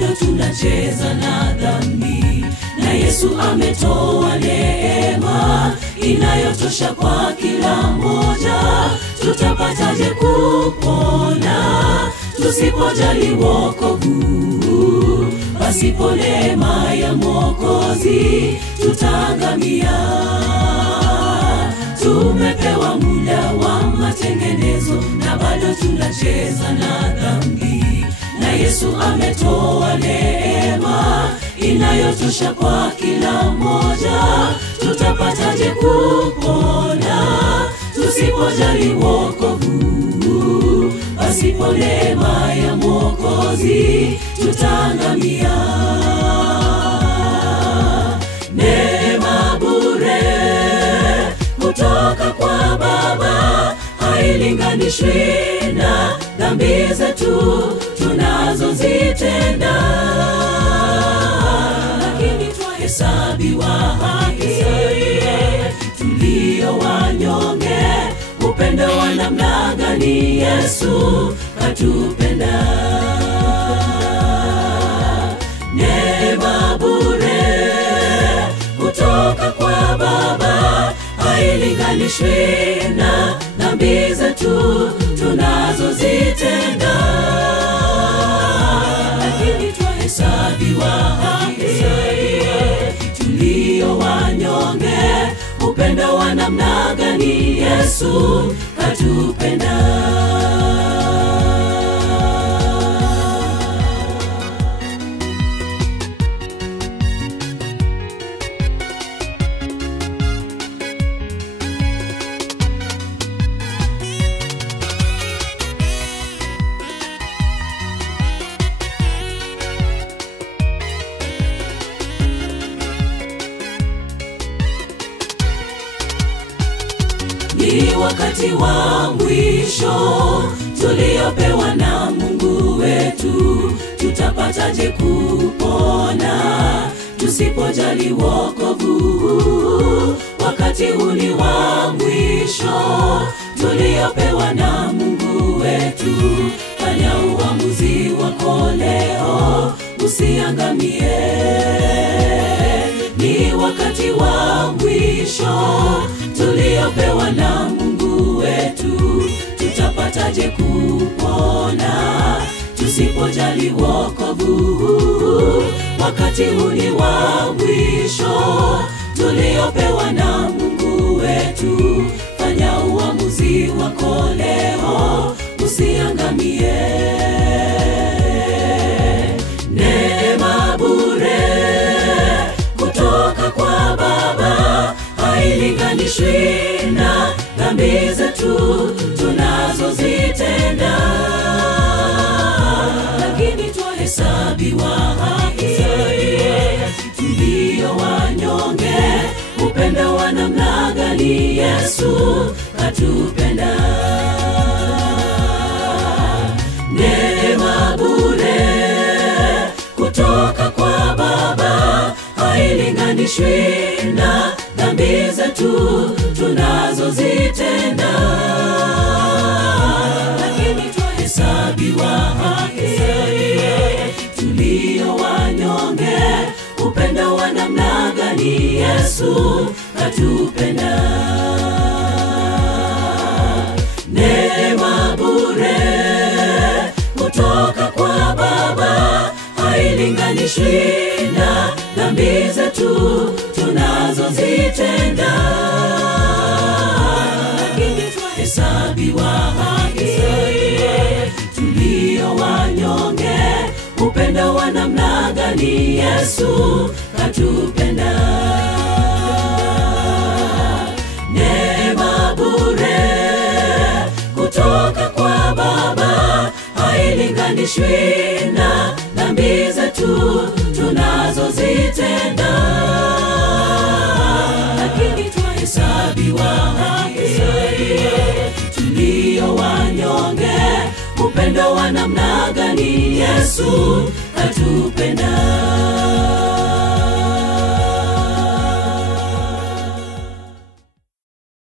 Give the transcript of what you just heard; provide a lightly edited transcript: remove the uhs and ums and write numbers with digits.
bado tunacheza na dhambi, na Yesu ametoa neema inayotosha kwa kila mmoja. Tutapataje kupona tusipojali wokovu? Pasipo neema ya Mwokozi tutaangamia. Tumepewa muda wa matengenezo na bado tunacheza na dhambi, na Yesu ametoa neema inayotosha kwa kila mmoja. Tutapataje kupona tusipojali wokovu? Pasipo neema ya Mwokozi tutaangamia. Neema bure kutoka kwa Baba hailinganishwi na dhambi zetu tunazozitenda, lakini twahesabiwa haki tulio wanyonge. Upendo wa namna gani Yesu katupenda! Neema bure kutoka kwa Baba hailinganishwi na dhambi zetu tunazozitenda, lakini twahesabiwa haki tulio wanyonge. Upendo wa namna gani Yesu katupenda! Ni wakati wa mwisho tuliopewa na Mungu wetu. Tutapataje kupona tusipojali wokovu? Wakati huu ni wa mwisho tuliopewa na Mungu wetu. Fanya uamuzi wako leo, usiangamie. Ni wakati wa mwisho tuliopewa na Mungu wetu. Tutapataje kupona tusipojali wokovu? Wakati huu ni wa mwisho tuliopewa na Mungu wetu. Fanya uamuzi wako leo, usiangamie. Neema bure kutoka kwa Baba hailinganishwi na dhambi zetu tunazozitenda, lakini twahesabiwa haki tulio wanyonge. Upendo wa namna gani Yesu katupenda! Neema bure kutoka kwa Baba hailinganishwi na dhambi zetu tunazozitenda, lakini twahesabiwa haki tulio wanyonge. Upendo wa namna gani Yesu katupenda! Neema bure kutoka kwa Baba hailinganishwi na dhambi zetu tunazozitenda, lakini twahesabiwa haki tulio wanyonge. Upendo wa namna gani Yesu katupenda! Neema bure kutoka kwa Baba hailinganishwi na dhambi zetu tunazozitenda, lakini twahesabiwa haki tulio wanyonge. Upendo wa namna gani Yesu katupenda!